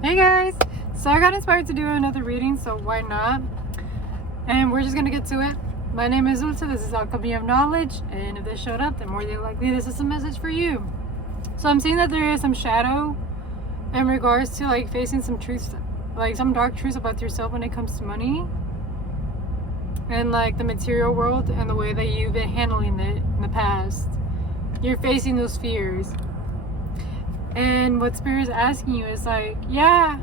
Hey guys! So I got inspired to do another reading, so why not? And we're just gonna get to it. My name is Ulta, this is Alchemy of Knowledge, and if this showed up, then more than likely this is a message for you. So I'm seeing that there is some shadow in regards to like facing some truths, like some dark truths about yourself when it comes to money and like the material world and the way that you've been handling it in the past. You're facing those fears. And what Spirit is asking you is like, yeah,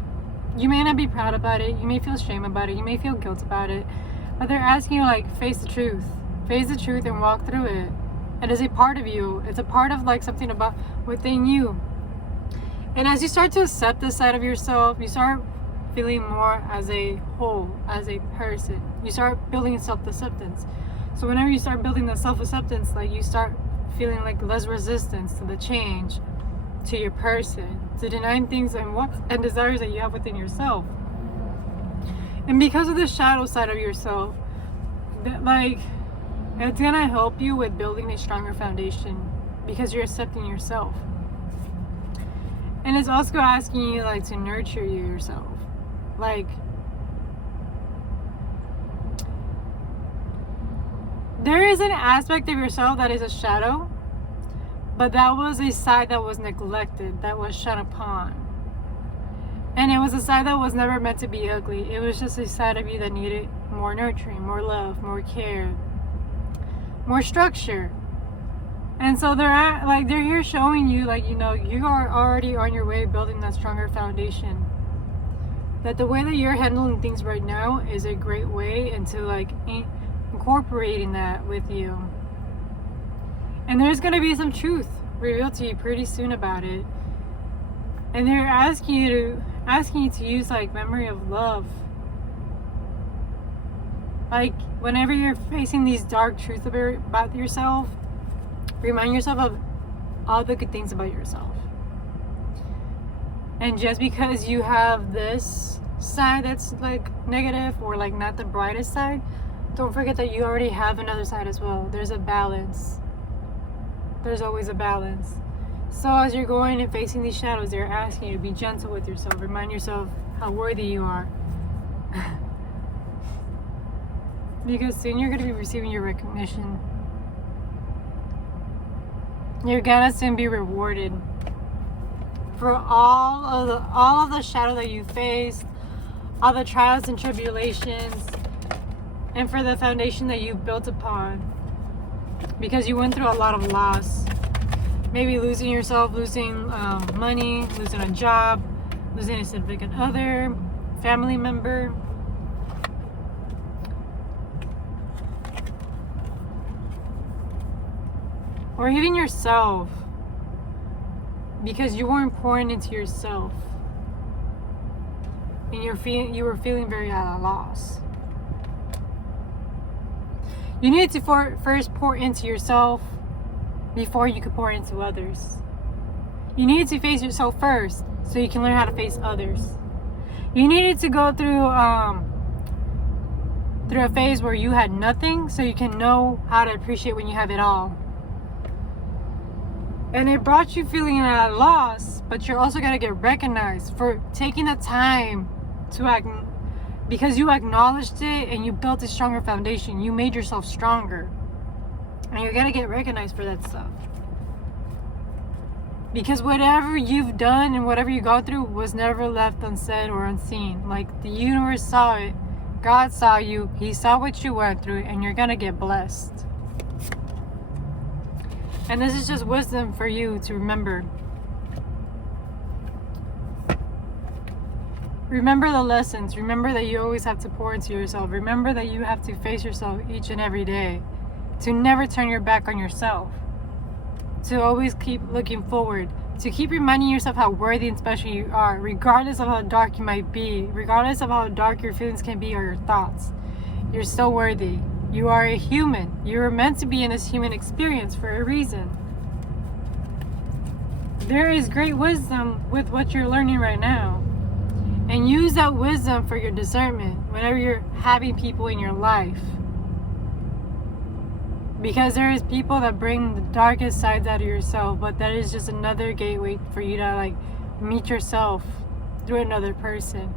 you may not be proud about it, you may feel shame about it, you may feel guilt about it, but they're asking you like, face the truth and walk through it. It is a part of you. It's a part of like something about within you. And as you start to accept this side of yourself, you start feeling more as a whole, as a person. You start building self-acceptance. So whenever you start building the self-acceptance, like you start feeling like less resistance to the change, to your person, to denying things and wants and desires that you have within yourself. And because of the shadow side of yourself, that like it's gonna help you with building a stronger foundation because you're accepting yourself. And it's also asking you like to nurture yourself. Like there is an aspect of yourself that is a shadow, but that was a side that was neglected, that was shut upon. And it was a side that was never meant to be ugly. It was just a side of you that needed more nurturing, more love, more care, more structure. And so they're here showing you like, you know, you are already on your way building that stronger foundation. That the way that you're handling things right now is a great way into like incorporating that with you. And there's going to be some truth revealed to you pretty soon about it. And they're asking you to use like memory of love. Like whenever you're facing these dark truths about yourself, remind yourself of all the good things about yourself. And just because you have this side that's like negative or like not the brightest side, don't forget that you already have another side as well. There's a balance. There's always a balance. So as you're going and facing these shadows, they're asking you to be gentle with yourself. Remind yourself how worthy you are. Because soon you're going to be receiving your recognition. You're going to soon be rewarded for all of the shadow that you faced, all the trials and tribulations, and for the foundation that you built upon. Because you went through a lot of loss. Maybe losing yourself, losing money, losing a job, losing a significant other, family member. Or even yourself. Because you weren't pouring into yourself. And you were feeling very at a loss. You need to first pour into yourself before you could pour into others. You needed to face yourself first so you can learn how to face others. You needed to go through a phase where you had nothing so you can know how to appreciate when you have it all. And it brought you feeling at a loss, but you're also going to get recognized for taking the time to act. Because you acknowledged it and you built a stronger foundation. You made yourself stronger. And you're going to get recognized for that stuff. Because whatever you've done and whatever you go through was never left unsaid or unseen. Like the universe saw it. God saw you. He saw what you went through. And you're going to get blessed. And this is just wisdom for you to remember. Remember the lessons. Remember that you always have to pour into yourself. Remember that you have to face yourself each and every day. To never turn your back on yourself. To always keep looking forward. To keep reminding yourself how worthy and special you are. Regardless of how dark you might be. Regardless of how dark your feelings can be or your thoughts. You're still worthy. You are a human. You were meant to be in this human experience for a reason. There is great wisdom with what you're learning right now. And use that wisdom for your discernment whenever you're having people in your life. Because there is people that bring the darkest sides out of yourself, but that is just another gateway for you to like meet yourself through another person,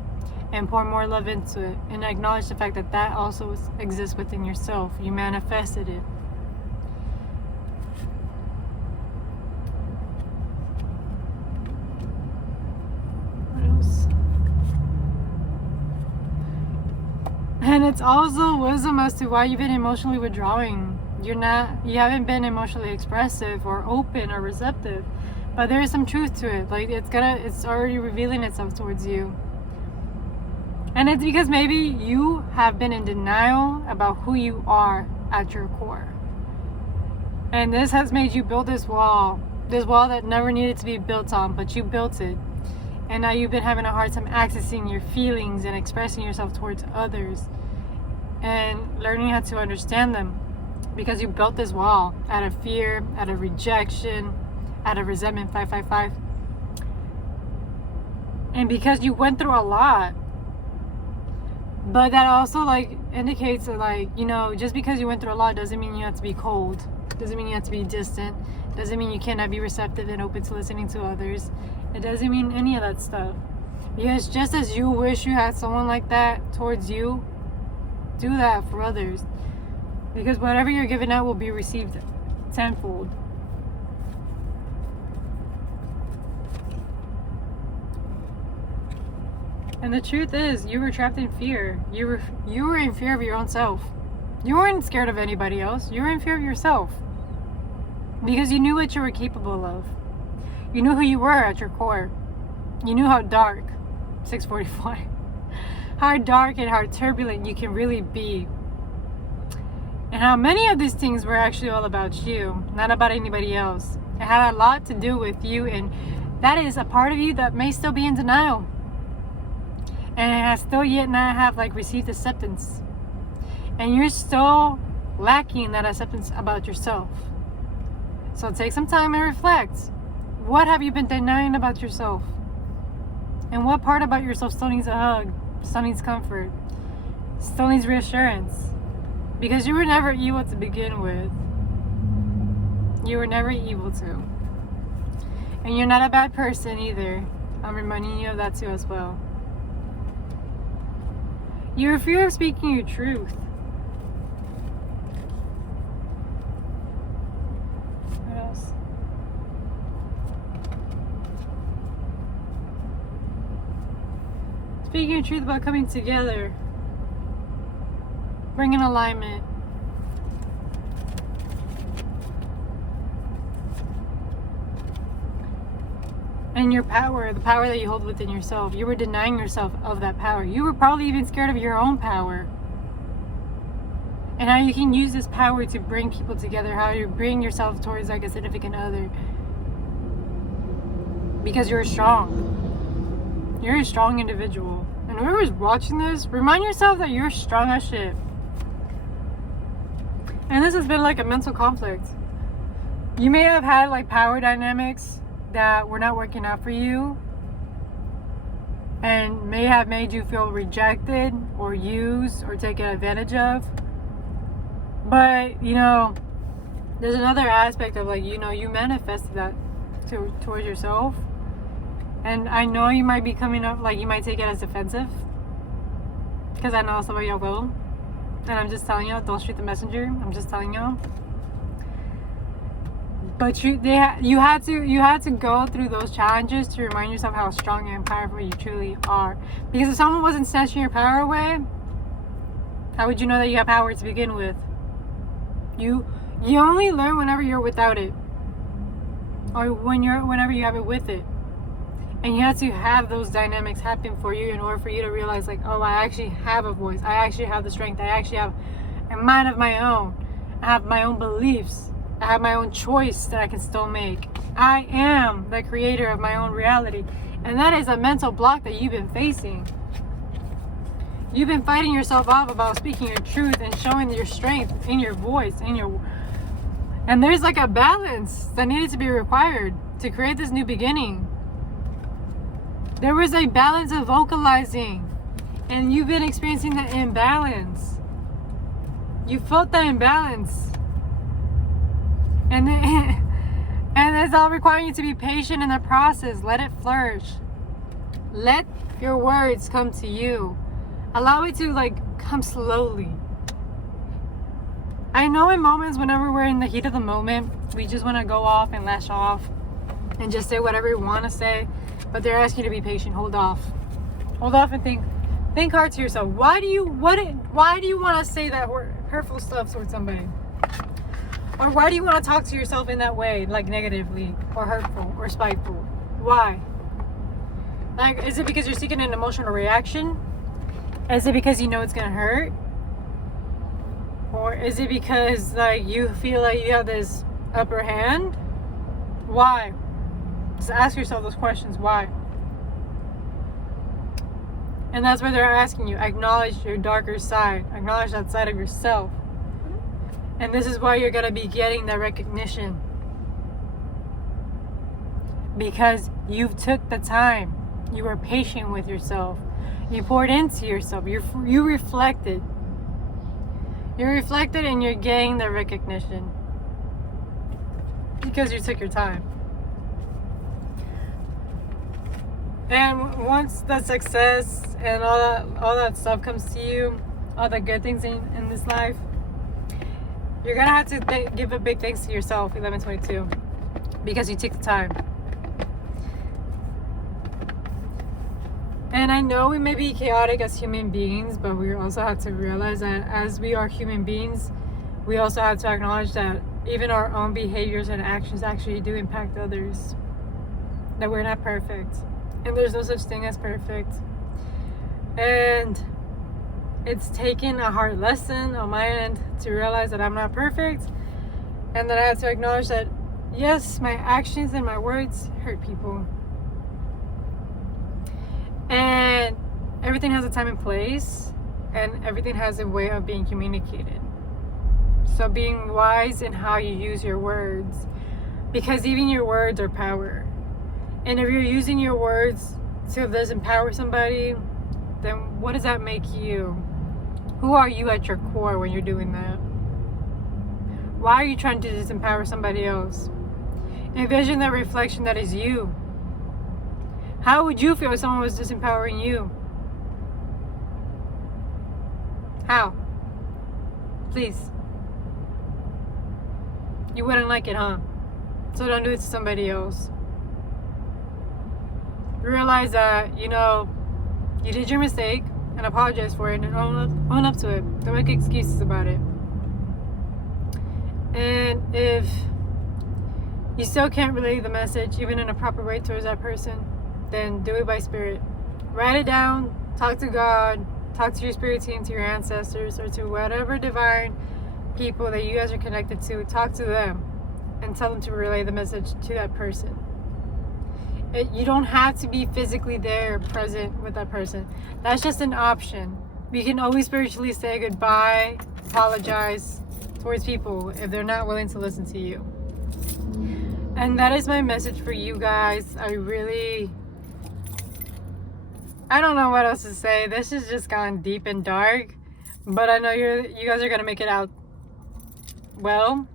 and pour more love into it, and acknowledge the fact that that also exists within yourself. You manifested it. And it's also wisdom as to why you've been emotionally withdrawing. You haven't been emotionally expressive or open or receptive. But there is some truth to it. Like it's already revealing itself towards you. And it's because maybe you have been in denial about who you are at your core. And this has made you build this wall that never needed to be built on, but you built it. And now you've been having a hard time accessing your feelings and expressing yourself towards others and learning how to understand them, because you built this wall out of fear, out of rejection, out of resentment, 555. And because you went through a lot. But that also indicates that just because you went through a lot doesn't mean you have to be cold. Doesn't mean you have to be distant. Doesn't mean you cannot be receptive and open to listening to others. It doesn't mean any of that stuff. Because just as you wish you had someone like that towards you, do that for others. Because whatever you're giving out will be received tenfold. And the truth is, you were trapped in fear. You were in fear of your own self. You weren't scared of anybody else. You were in fear of yourself. Because you knew what you were capable of. You knew who you were at your core. You knew how dark, 645, how dark and how turbulent you can really be. And how many of these things were actually all about you, not about anybody else. It had a lot to do with you, and that is a part of you that may still be in denial. And it has still yet not have received acceptance. And you're still lacking that acceptance about yourself. So take some time and reflect. What have you been denying about yourself? And what part about yourself still needs a hug, still needs comfort, still needs reassurance? Because you were never evil to begin with. You were never evil to. And you're not a bad person either. I'm reminding you of that too as well. You're in fear of speaking your truth. What else? Speaking your truth about coming together. Bringing alignment. And your power, the power that you hold within yourself. You were denying yourself of that power. You were probably even scared of your own power. And how you can use this power to bring people together. How you bring yourself towards a significant other. Because you're strong. You're a strong individual. And whoever's watching this, remind yourself that you're strong as shit. And this has been a mental conflict. You may have had power dynamics that were not working out for you, and may have made you feel rejected or used or taken advantage of. But there's another aspect of you manifested that towards yourself. And I know you might be coming up you might take it as defensive, because I know some of y'all will. And I'm just telling y'all, don't shoot the messenger. I'm just telling y'all. But you had to go through those challenges to remind yourself how strong and powerful you truly are. Because if someone wasn't snatching your power away, how would you know that you have power to begin with? You only learn whenever you're without it, or whenever you have it with it. And you have to have those dynamics happen for you in order for you to realize oh, I actually have a voice. I actually have the strength. I actually have a mind of my own. I have my own beliefs. I have my own choice that I can still make. I am the creator of my own reality. And that is a mental block that you've been facing. You've been fighting yourself off about speaking your truth and showing your strength in your voice, and there's a balance that needed to be required to create this new beginning. There was a balance of vocalizing, and you've been experiencing that imbalance. You felt that imbalance. And it's all requiring you to be patient in the process. Let it flourish. Let your words come to you. Allow it to come slowly. I know in moments, whenever we're in the heat of the moment, we just want to go off and lash off and just say whatever we want to say, but they're asking you to be patient. Hold off and think hard to yourself. Why do you want to say that hurtful stuff towards somebody? Or why do you want to talk to yourself in that way, negatively or hurtful or spiteful? Why? Is it because you're seeking an emotional reaction? Is it because you know it's gonna hurt? Or is it because you feel like you have this upper hand? Why? Just ask yourself those questions. Why? And that's where they're asking you. Acknowledge your darker side. Acknowledge that side of yourself. And this is why you're gonna be getting that recognition. Because you've took the time. You were patient with yourself. You poured into yourself. You reflected. You're reflected and you're getting the recognition. Because you took your time. And once the success and all that stuff comes to you, all the good things in this life, you're going to have to give a big thanks to yourself, 1122. Because you took the time. And I know we may be chaotic as human beings, but we also have to realize that as we are human beings, we also have to acknowledge that even our own behaviors and actions actually do impact others. That we're not perfect. And there's no such thing as perfect. And it's taken a hard lesson on my end to realize that I'm not perfect. And that I have to acknowledge that, yes, my actions and my words hurt people. And everything has a time and place, and everything has a way of being communicated. So being wise in how you use your words, because even your words are power. And if you're using your words to disempower somebody, then what does that make you? Who are you at your core when you're doing that? Why are you trying to disempower somebody else? Envision that reflection that is you. How would you feel if someone was disempowering you? How? Please. You wouldn't like it, huh? So don't do it to somebody else. Realize that, you did your mistake and apologize for it and own up to it. Don't make excuses about it. And if you still can't relay the message, even in a proper way towards that person, then do it by spirit. Write it down, talk to God, talk to your spirit team, to your ancestors, or to whatever divine people that you guys are connected to. Talk to them and tell them to relay the message to that person. You don't have to be physically there, present with that person. That's just an option. You can always spiritually say goodbye, apologize towards people if they're not willing to listen to you. And that is my message for you guys. I don't know what else to say. This has just gone deep and dark, but I know you guys are gonna make it out well.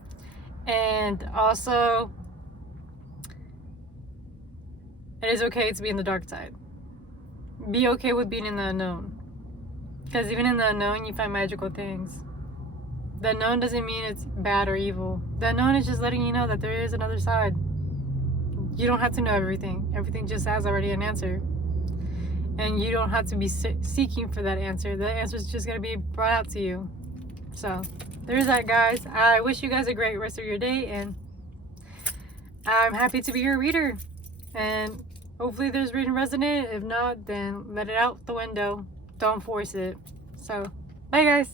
And also, it is okay to be in the dark side. Be okay with being in the unknown, because even in the unknown, you find magical things. The unknown doesn't mean it's bad or evil. The unknown is just letting you know that there is another side. You don't have to know everything. Everything just has already an answer. And you don't have to be seeking for that answer. The answer is just going to be brought out to you. So, there's that, guys. I wish you guys a great rest of your day. And I'm happy to be your reader. And hopefully this reading resonated. If not, then let it out the window. Don't force it. So, bye, guys.